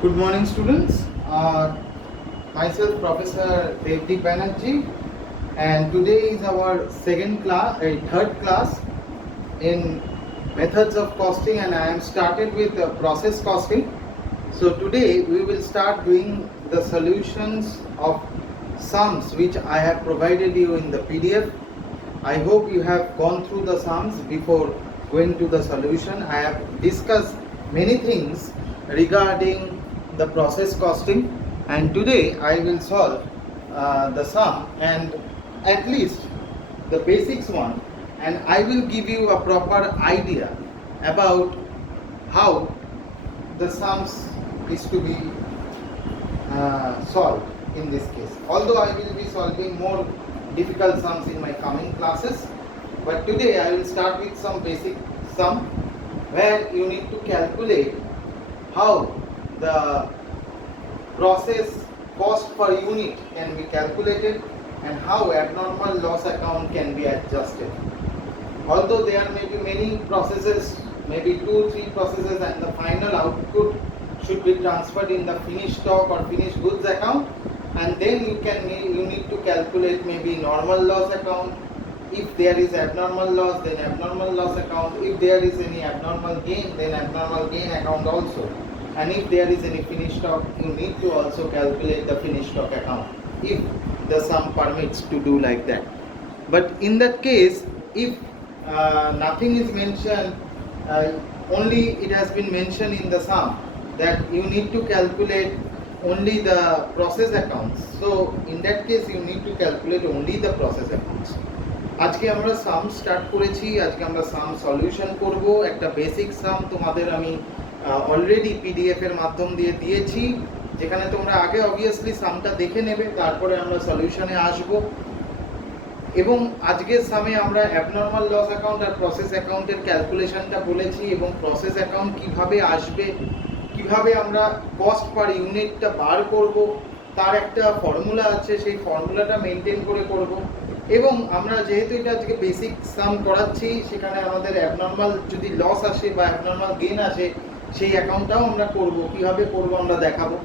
Good morning, students. Myself, Professor Devdeep Banerjee, and today is our third class in methods of costing, and I am started with process costing. So today we will start doing the solutions of sums which I have provided you in the PDF. I hope you have gone through the sums before going to the solution. I have discussed many things regarding the process costing, and today I will solve the sum and at least the basics one, and I will give you a proper idea about how the sums is to be solved in this case. Although I will be solving more difficult sums in my coming classes, but today I will start with some basic sum where you need to calculate how the process cost per unit can be calculated and how abnormal loss account can be adjusted. Although there may be many processes, maybe 2-3 processes, and the final output should be transferred in the finished stock or finished goods account, and then you need to calculate maybe normal loss account. If there is abnormal loss, then abnormal loss account. If there is any abnormal gain, then abnormal gain account also. And if there is any finished stock, you need to also calculate the finished stock account if the sum permits to do like that. But in that case, if nothing is mentioned, only it has been mentioned in the sum that you need to calculate only the process accounts. So in that case you need to calculate only the process accounts. আজকে আমরা সাম start করেছি, আজকে আমরা সাম solution করব। একটা basic সাম তোমাদের আমি already PDF এর মাধ্যম দিয়ে দিয়েছি, যেখানে তোমরা আগে অবভিয়াসলি সামটা দেখে নেবে, তারপরে আমরা সলিউশনে আসব। এবং আজকের সামে আমরা অ্যাবনর্মাল লস অ্যাকাউন্ট আর প্রসেস অ্যাকাউন্টের ক্যালকুলেশনটা বলেছি, এবং প্রসেস অ্যাকাউন্ট কিভাবে আসবে, কিভাবে আমরা কস্ট পার ইউনিটটা বার করব, তার একটা ফর্মুলা আছে, সেই ফর্মুলাটা মেনটেন করে করব। এবং আমরা যেহেতু এটা আজকে বেসিক সাম করাচ্ছি, সেখানে আমাদের অ্যাবনর্মাল যদি লস আসে বা অ্যাবনর্মাল গেইন আসে, সেই অ্যাকাউন্টটাও আমরা করব। কিভাবে করব আমরা দেখাবো।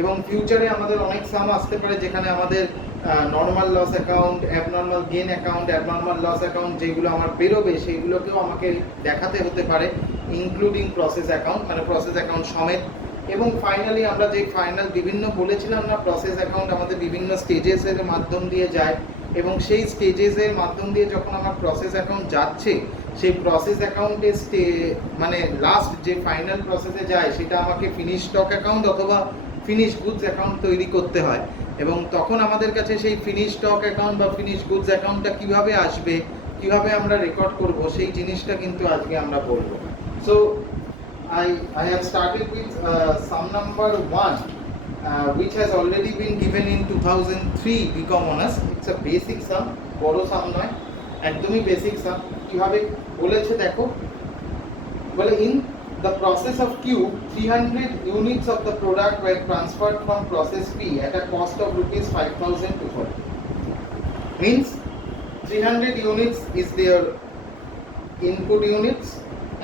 এবং ফিউচারে আমাদের অনেক সাম আসতে পারে যেখানে আমাদের normal loss account, abnormal gain account, abnormal loss account যেগুলো আমার বেরোবে সেইগুলোকেও আমাকে দেখাতে হতে পারে, ইনক্লুডিং প্রসেস অ্যাকাউন্ট, মানে প্রসেস অ্যাকাউন্ট সমেত। এবং ফাইনালি আমরা যে ফাইনাল বিভিন্ন বলেছিলাম না, প্রসেস অ্যাকাউন্ট আমাদের বিভিন্ন স্টেজেসের মাধ্যম দিয়ে যায়, এবং সেই স্টেজেসের মাধ্যম দিয়ে যখন আমার প্রসেস অ্যাকাউন্ট যাচ্ছে, সেই প্রসেস অ্যাকাউন্টে মানে লাস্ট যে ফাইনাল প্রসেসে যায় সেটা আমাকে ফিনিশ স্টক অ্যাকাউন্ট অথবা ফিনিশ গুডস অ্যাকাউন্ট তৈরি করতে হয়। এবং তখন আমাদের কাছে সেই ফিনিশ স্টক অ্যাকাউন্ট বা ফিনিশ গুডস অ্যাকাউন্টটা কিভাবে আসবে, কিভাবে আমরা রেকর্ড করব, সেই জিনিসটা কিন্তু আজকে আমরা বলবো। So I have started with sum number 1, which has already been given in 2003 BCom Honors. It's a basic sum, বড় সাম নয়, একদমই বেসিক সাম। কিভাবে বলেছে দেখো, বলে in the process of Q, 300 units of the product were transferred from process P at a cost of rupees 5,240. Means 300 units is their input units,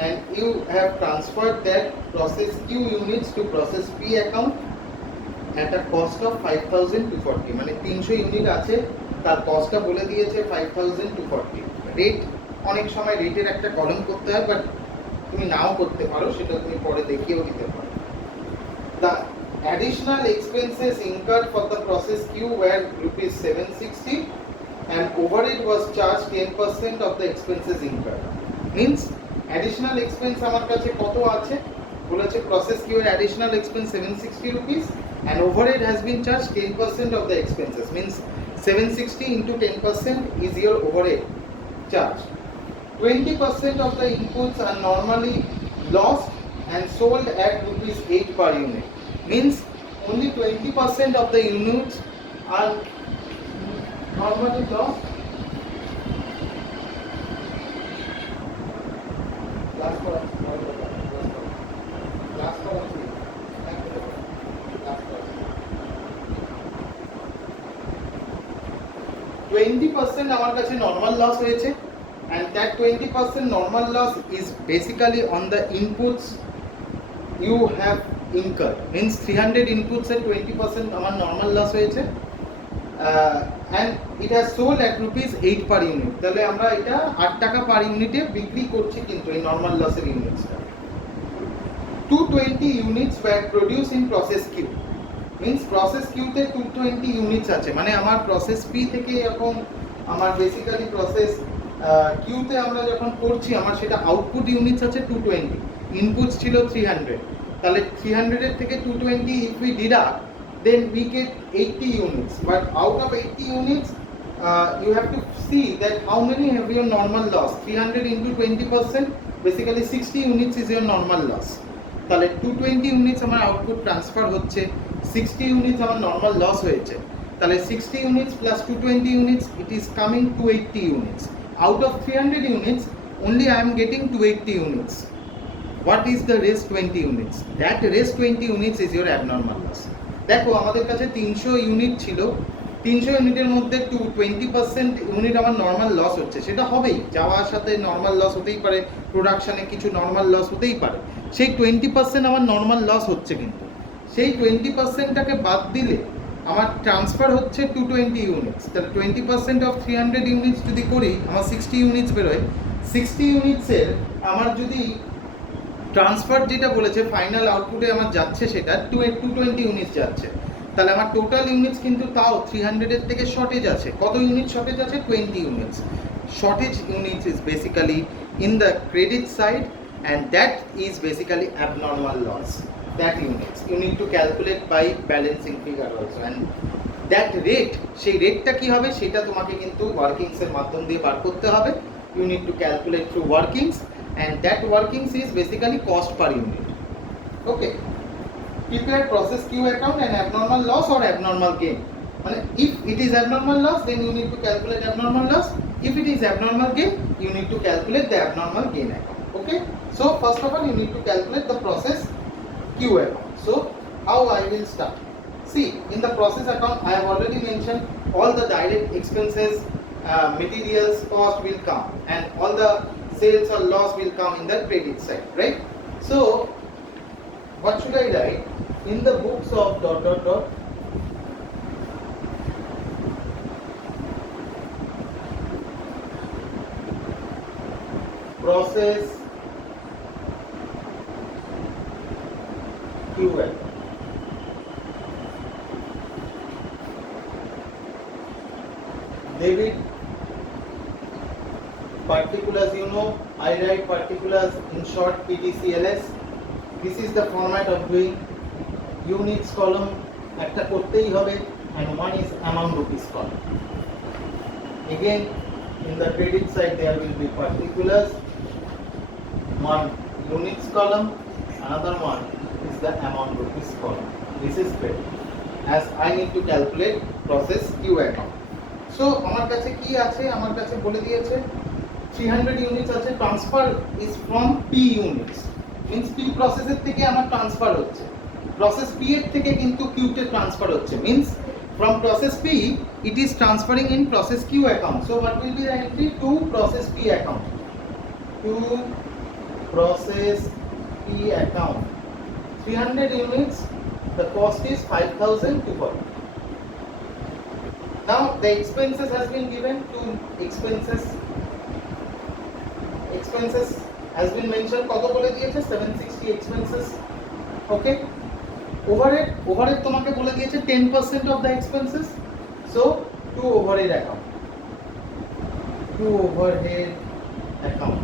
and you have transferred that process Q units to process P account at a cost of 5,240. মানে 300 unit আছে, তার কস্টটা বলে দিয়েছে 5,240। Rate অনেক সময় রেটের একটা কলম করতে হয়, বাট তুমি নাও করতে পারো, সেটা তুমি পরে দেখিয়েও দিতে পারো। The additional expenses incurred for the process Q were rupees 760, and overhead was charged 10% of the expenses incurred. Means additional expense আমার কাছে কত আছে, বলেছে প্রসেস কিউ এর additional expense 760 rupees, and overhead has been charged 10% of the expenses. Means 760 into 10% is your overhead charge. 20% of the inputs are normally lost and sold at rupees 8 per unit. Means only 20% of the units are normally lost. Last one. 20% আমার কাছে normal loss হয়েছে, and that 20% normal loss is basically on the inputs you have incurred. Means 300 inputs at 20% আমার normal loss হয়েছে, and it has sold at rupees 8 per unit. তাহলে আমরা এটা 8 টাকা পার ইউনিটে বিক্রি করছি কিন্তু এই নরমাল লসের ইউনিটসটা। 220 units were produced in process Q. Means process Q তে 220 units আছে, মানে আমার process P থেকে এখন আমার বেসিক্যালি process Q তে আমরা যখন করছি আমার সেটা আউটপুট ইউনিটস আছে 220, ইনপুটস ছিল 300, তাহলে 300 এর থেকে 220 if we deduct, then we get 80 units. But out of 80 units, you have to see that how many have your normal loss. 300 into 20%, basically 60 units is your normal loss. তাহলে 220 units আমার output transfer হচ্ছে, 60 units আমার normal loss হয়েছে, তাহলে 60 units plus 220 units, it is coming 280 units. Out of 300 units only I am getting 280 units. What is the rest 20 units? That rest 20 units is your abnormal loss. দেখো আমাদের কাছে 300 unit ছিল, 300 ইউনিটের মধ্যে 20% unit আমার normal loss হচ্ছে, সেটা হবেই, যাওয়ার সাথে নর্মাল লস হতেই পারে, প্রোডাকশানে কিছু নর্মাল লস হতেই পারে, সেই 20% আমার নর্মাল লস হচ্ছে, কিন্তু সেই 20%টাকে বাদ দিলে আমার ট্রান্সফার হচ্ছে 220 ইউনিটস। তাহলে 20% অফ 300 ইউনিটস যদি করি আমার 60 ইউনিটস বেরোয়, 60 ইউনিটসের আমার যদি ট্রান্সফার যেটা বলেছে ফাইনাল আউটপুটে আমার যাচ্ছে সেটা 220 ইউনিটস যাচ্ছে, তাহলে আমার টোটাল ইউনিটস কিন্তু তাও 300 এর থেকে শর্টেজ আছে। কত ইউনিট শর্টেজ আছে? 20 units. Shortage units is basically in the credit side, and that is basically abnormal loss. That units you need to calculate by balancing figure also, and that rate, সেই রেটটা কি হবে সেটা তোমাকে কিন্তু ওয়ার্কিংস এর মাধ্যম দিয়ে বার করতে হবে। You need to calculate through workings, and that workings is basically cost per unit. Okay, prepare process Q account and abnormal loss or abnormal gain. মানে if it is abnormal loss, then you need to calculate abnormal loss. If it is abnormal gain, you need to calculate the abnormal gain account. Okay, so first of all you need to calculate the process Q account. So how I will start? See, in the process account I have already mentioned all the direct expenses, materials cost will come, and all the sales or loss will come in the credit side, right? So what should I write in the books of ... process Q account. Debit particulars, you know, I write particulars in short PTCLS. This is the format of doing units column একটা করতেই হবে, and one is amount rupees column. Again in the credit side there will be particulars, one units column, another one is the amount rupees column. This is credit, as I need to calculate process Q account. So আমার কাছে কি আছে, আমার কাছে বলে দিয়েছে 300 units আছে, transfer is from P units, means P প্রসেসের থেকে আমার ট্রান্সফার হচ্ছে, প্রসেস P এর থেকে কিন্তু Q তে ট্রান্সফার হচ্ছে, means from process P it is transferring in process Q account. So what will be the entry? To process P account, to process P account, 300 units, the cost is 5,240. Now the expenses has been given to expenses has been mentioned, কত বলে দিয়েছে 760 expenses. Okay, overhead তোমাকে বলে দিয়েছে 10% of the expenses. So to overhead account,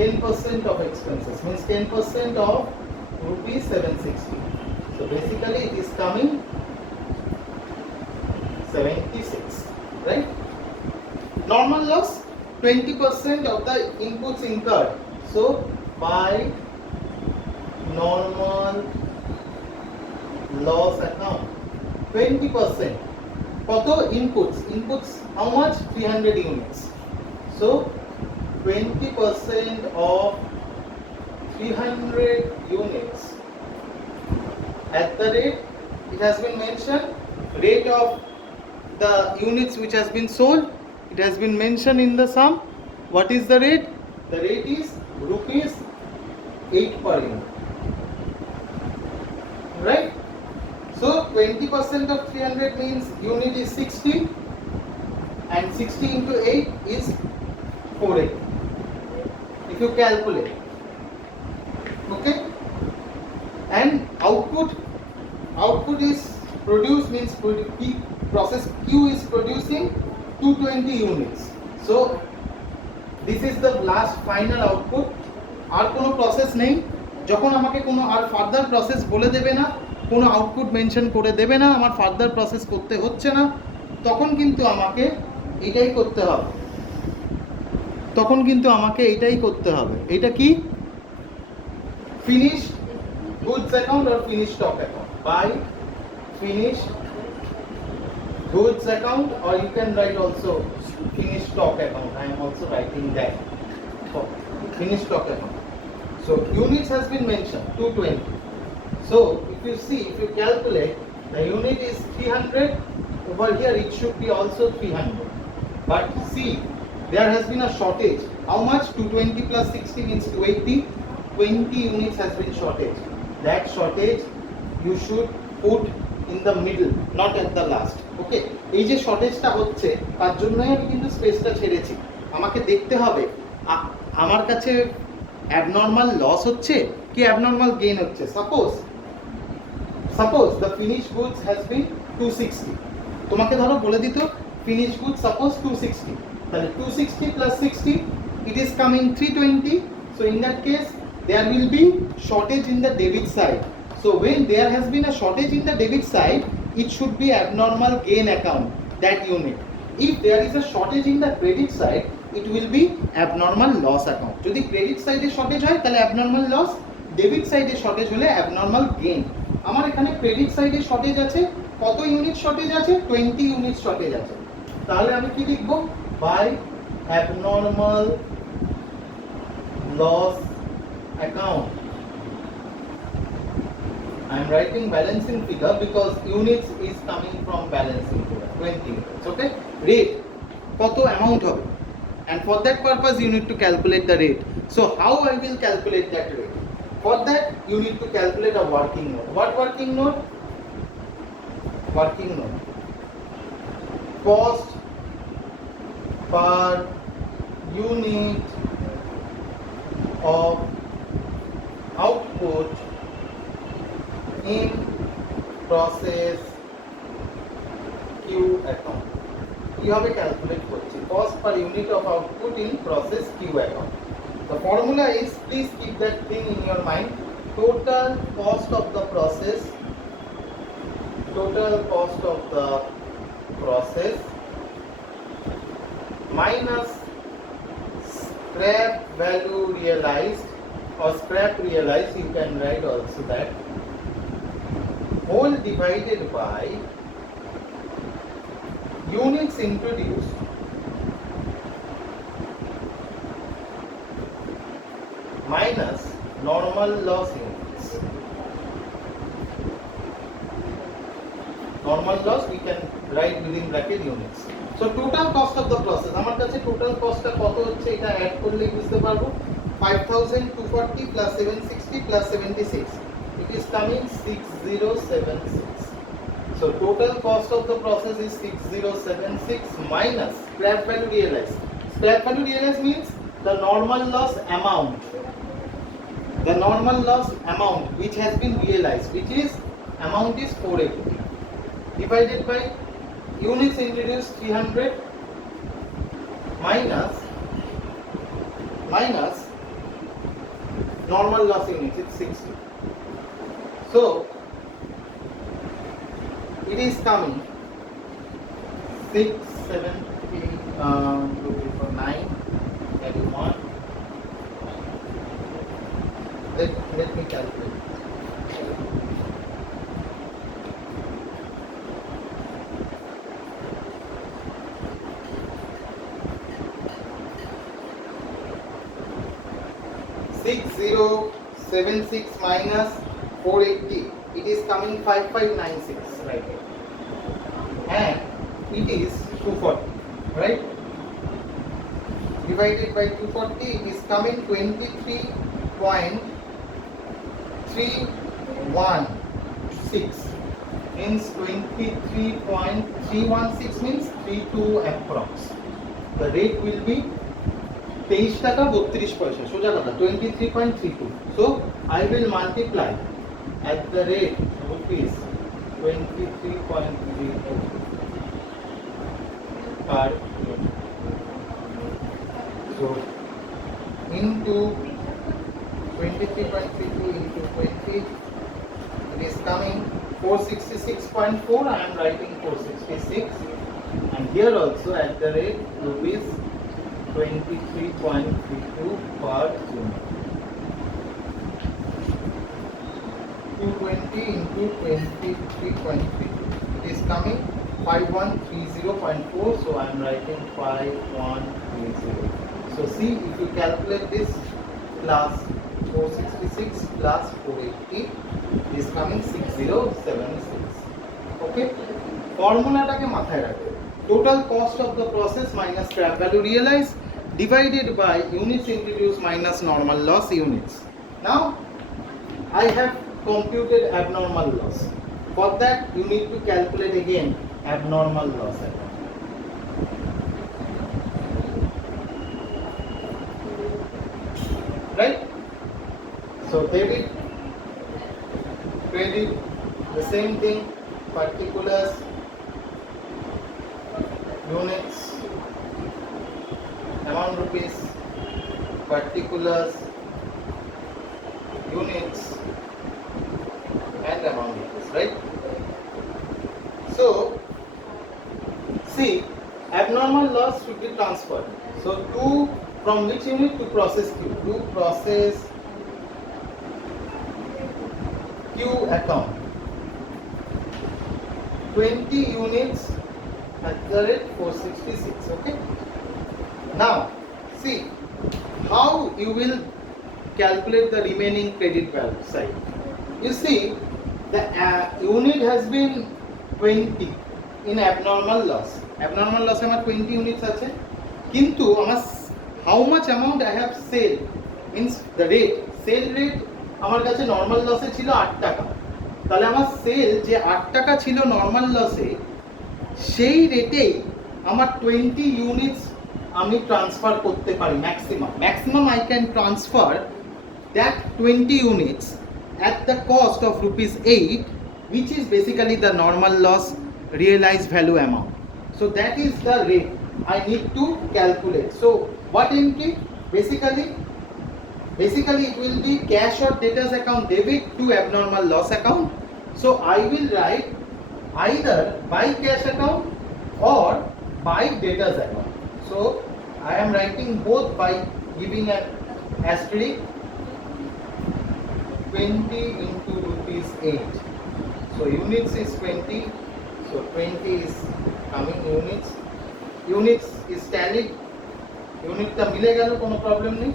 10% of expenses means 10% of rupees 760. So basically it is coming 76, right? Normal loss, 20% of the inputs incurred. So by normal loss account, 20%. কত inputs? Inputs how much? 300 units. So 20% of 300 units at the rate, it has been mentioned, rate of the units which has been sold, it has been mentioned in the sum. What is the rate? The rate is rupees 8 per unit. right? So 20% of 300 means unit is 60, and 60 into 8 is 480. If you calculate, okay, and output is produced means process Q is producing 220 units. So this is the last final output. আর কোনো process নেই, যখন আমাকে কোনো আর further process বলে দেবে না, কোনো output mention করে দেবে না, আমার ফার্দার প্রসেস করতে হচ্ছে না, তখন কিন্তু আমাকে এটাই করতে হবে, এটা কি finish goods account or finish stock account, by finish goods account, or you can write also finished stock account. I am also writing that. So finished stock account. So units has been mentioned 220. So if you see, if you calculate, the unit is 300. Over here it should be also 300. But see, there has been a shortage. How much? 220 plus 60 means 280. 20 units has been shortage. That shortage you should put in the middle, not at the last. ওকে, এই যে শর্টেজটা হচ্ছে তার জন্যই আমি কিন্তু স্পেসটা ছেড়েছি। আমাকে দেখতে হবে আমার কাছে অ্যাবনর্মাল লস হচ্ছে কি অ্যাবনর্মাল গেইন হচ্ছে। Suppose the finish goods has been 260, তোমাকে ধরো বলে দিত ফিনিশ গুডস সাপোজ 260, তাহলে 260 plus 60 it is coming 320. So in that case there will be shortage in the debit side. So when there has been a shortage in the debit side, it should be abnormal gain account, that unit. If there is a shortage in the credit side, it will be abnormal loss account. যদি credit side এ shortage হয় তাহলে abnormal loss, debit side এ shortage হলে abnormal gain. আমার এখানে credit side এ shortage আছে, কত unit shortage আছে? 20 unit shortage আছে। তাহলে আমি কি লিখব? By abnormal loss account. I am writing balancing figure because units is coming from balancing figure 20 units. Okay, rate কত amount হবে, and for that purpose you need to calculate the rate. So how I will calculate that rate? For that you need to calculate a working note. What working note? Working note, cost per unit of output in process Q account. কিভাবে calculate করছি? cost per unit of output in process Q account. The formula is, please keep that thing in your mind, total cost of the process minus scrap value realized, or scrap realized, you can write also that, whole divided by units introduced minus normal loss units. Normal loss we can write within bracket units. So total cost of the process, আমার কাছে total cost টা কত হচ্ছে এটা add করলে বুঝতে পারবো। 5240 plus 760 plus 76, it is coming 6076. So total cost of the process is 6076 minus scrap value realized. Scrap value realized means the normal loss amount. The normal loss amount which has been realized, which is amount is 480, divided by units introduced 300 minus normal loss units, it's 60. So it is coming 6, 7, 9, 31. Let me calculate. $6076 minus 480, it is coming 5596, right? And it is 240, right? Divided by 240, it is coming 23.31. 6 means 23.316 means 32 approx. The rate will be 23 টাকা 32 পয়সা সোজা কথা 23.32. So I will multiply at the rate rupees 23.32 per unit. So into 23.32 into 20, it is coming 466.4. I am writing 466, and here also at the rate rupees 23.32 per unit. 220 into 23.32, it is coming 5130.4. So I am writing 5130. So see, if you calculate this, plus 466 plus 480 is coming 6076. Okay, formula টাকে মাথায় রাখো, total cost of the process minus scrap value realized divided by units introduced minus normal loss units. Now I have computed abnormal loss. For that you need to calculate again abnormal loss account. Right? So debit, credit, the same thing, particulars, units, amount rupees, particulars, units, and amount rupees, right? So see, abnormal loss should be transferred. So from which unit to process Q? To process Q account. 20 units at the rate 466. Okay. Now see how you will calculate the remaining credit value side. You see, the unit has been 20 in abnormal loss. Abnormal loss আমার 20 units আছে, কিন্তু আমার how much amount I have sale means the rate, sale rate আমার কাছে normal লসে ছিল 8 টাকা। তাহলে আমার সেল যে 8 টাকা ছিল নরমাল লসে, সেই রেটেই আমার 20 ইউনিটস আমি ট্রান্সফার করতে পারি maximum I can transfer that 20 units at the cost of rupees 8, which is basically the normal loss realized value amount. So that is the rate I need to calculate. So what entry? Basically it will be cash or debtors account debit to abnormal loss account. So I will write either by cash account or by debtors account. So I am writing both by giving an asterisk 20 into rupees 8. So units is 20. So 20 is coming units. Units is tallied. Unit ta mile gelo, kono problem nahi.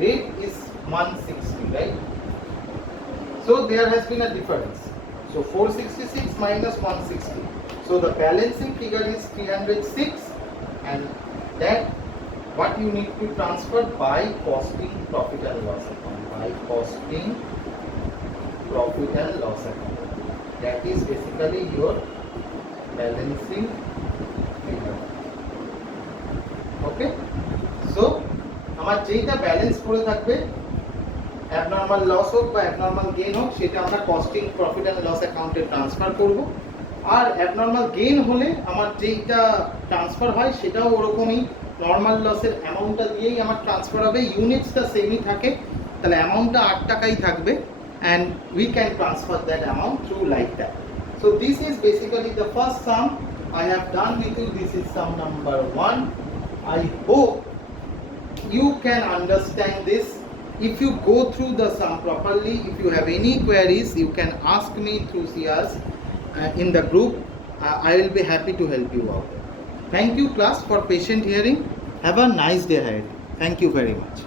Rate is 160, right? So there has been a difference. So 466 minus 160. So the balancing figure is 306, and that what you need to transfer by costing profit and loss account. By costing profit and loss account. That is basically your balancing figure. Okay? So আমার যেটা balance করে থাকবে, abnormal loss হোক বা abnormal gain হোক, সেটা আমরা costing profit and loss অ্যাকাউন্টে ট্রান্সফার করব। আর অ্যাবনর্মাল গেইন হলে আমার যেইটা ট্রান্সফার হয় সেটাও ওরকমই নর্মাল লসের অ্যামাউন্টটা দিয়েই আমার ট্রান্সফার হবে। ইউনিটসটা সেমই থাকে, তাহলে অ্যামাউন্টটা 8 টাকাই থাকবে, and we can transfer that amount through like that. So this is basically the first sum I have done with you. This is sum number 1. I hope you can understand this. If you go through the sum properly, if you have any queries, you can ask me through CRs in the group. I will be happy to help you out. Thank you class for patient hearing. Have a nice day ahead. Thank you very much.